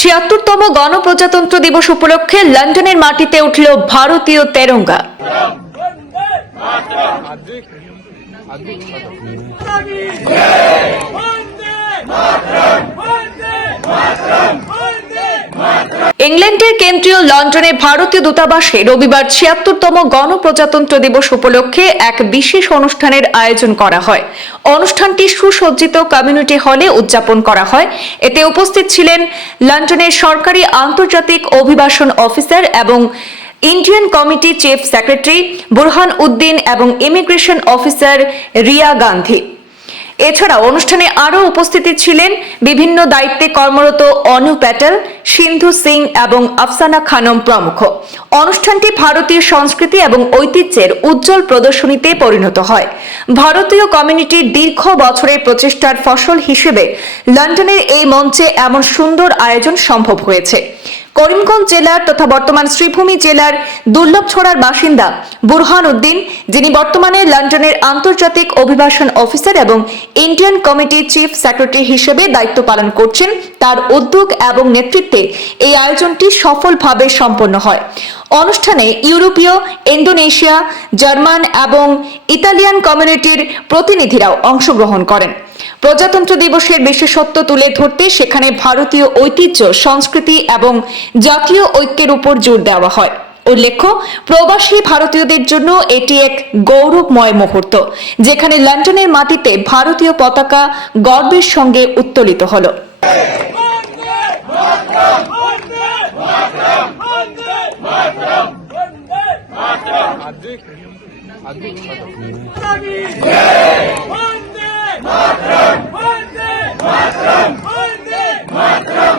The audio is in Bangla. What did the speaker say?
৭৬তম গণপ্রজাতন্ত্র দিবস উপলক্ষে লন্ডনের মাটিতে উঠল ভারতীয় তেরঙ্গা। ইংল্যান্ডের কেন্দ্রীয় লন্ডনে ভারতীয় দূতাবাসে রবিবার ৭৬তম গণপ্রজাতন্ত্র দিবস উপলক্ষে এক বিশেষ অনুষ্ঠানের আয়োজন করা হয়। অনুষ্ঠানটি সুসজ্জিত কমিউনিটি হলে উদযাপন করা হয়। এতে উপস্থিত ছিলেন লন্ডনের সরকারি আন্তর্জাতিক অভিবাসন অফিসার এবং Indian committee chief secretary Burhan Uddin এবং ইমিগ্রেশন অফিসার রিয়া গান্ধী। এছাড়া অনুষ্ঠানে আরও উপস্থিতি ছিলেন বিভিন্ন দায়িত্বে কর্মরত অনু প্যাটেল, সিন্ধু সিং এবং আফসানা খানম প্রমুখ। অনুষ্ঠানটি ভারতীয় সংস্কৃতি এবং ঐতিহ্যের উজ্জ্বল প্রদর্শনীতে পরিণত হয়। ভারতীয় কমিউনিটির দীর্ঘ বছরের প্রচেষ্টার ফসল হিসেবে লন্ডনের এই মঞ্চে এমন সুন্দর আয়োজন সম্ভব হয়েছে। করিমগঞ্জ জেলার তথা বর্তমান শ্রীভূমি জেলার দুর্লভছড়ার বাসিন্দা বুরহান উদ্দিন, যিনি বর্তমানে লন্ডনের আন্তর্জাতিক অভিবাসন অফিসার এবং ইন্ডিয়ান কমিটি চিফ সেক্রেটারি হিসেবে দায়িত্ব পালন করছেন, তার উদ্যোগ এবং নেতৃত্বে এই আয়োজনটি সফলভাবে সম্পন্ন হয়। অনুষ্ঠানে ইউরোপীয়, ইন্দোনেশিয়া, জার্মান এবং ইতালিয়ান কমিউনিটির প্রতিনিধিরাও অংশগ্রহণ করেন। প্রজাতন্ত্র দিবসের বিশেষত্ব তুলে ধরতে সেখানে ভারতীয় ঐতিহ্য, সংস্কৃতি এবং জাতীয় ঐক্যের উপর জোর দেওয়া হয়। উল্লেখ্য, প্রবাসী ভারতীয়দের জন্য এটি এক গৌরবময় মুহূর্ত, যেখানে লন্ডনের মাটিতে ভারতীয় পতাকা গর্বের সঙ্গে উত্তোলিত হলো। Matram!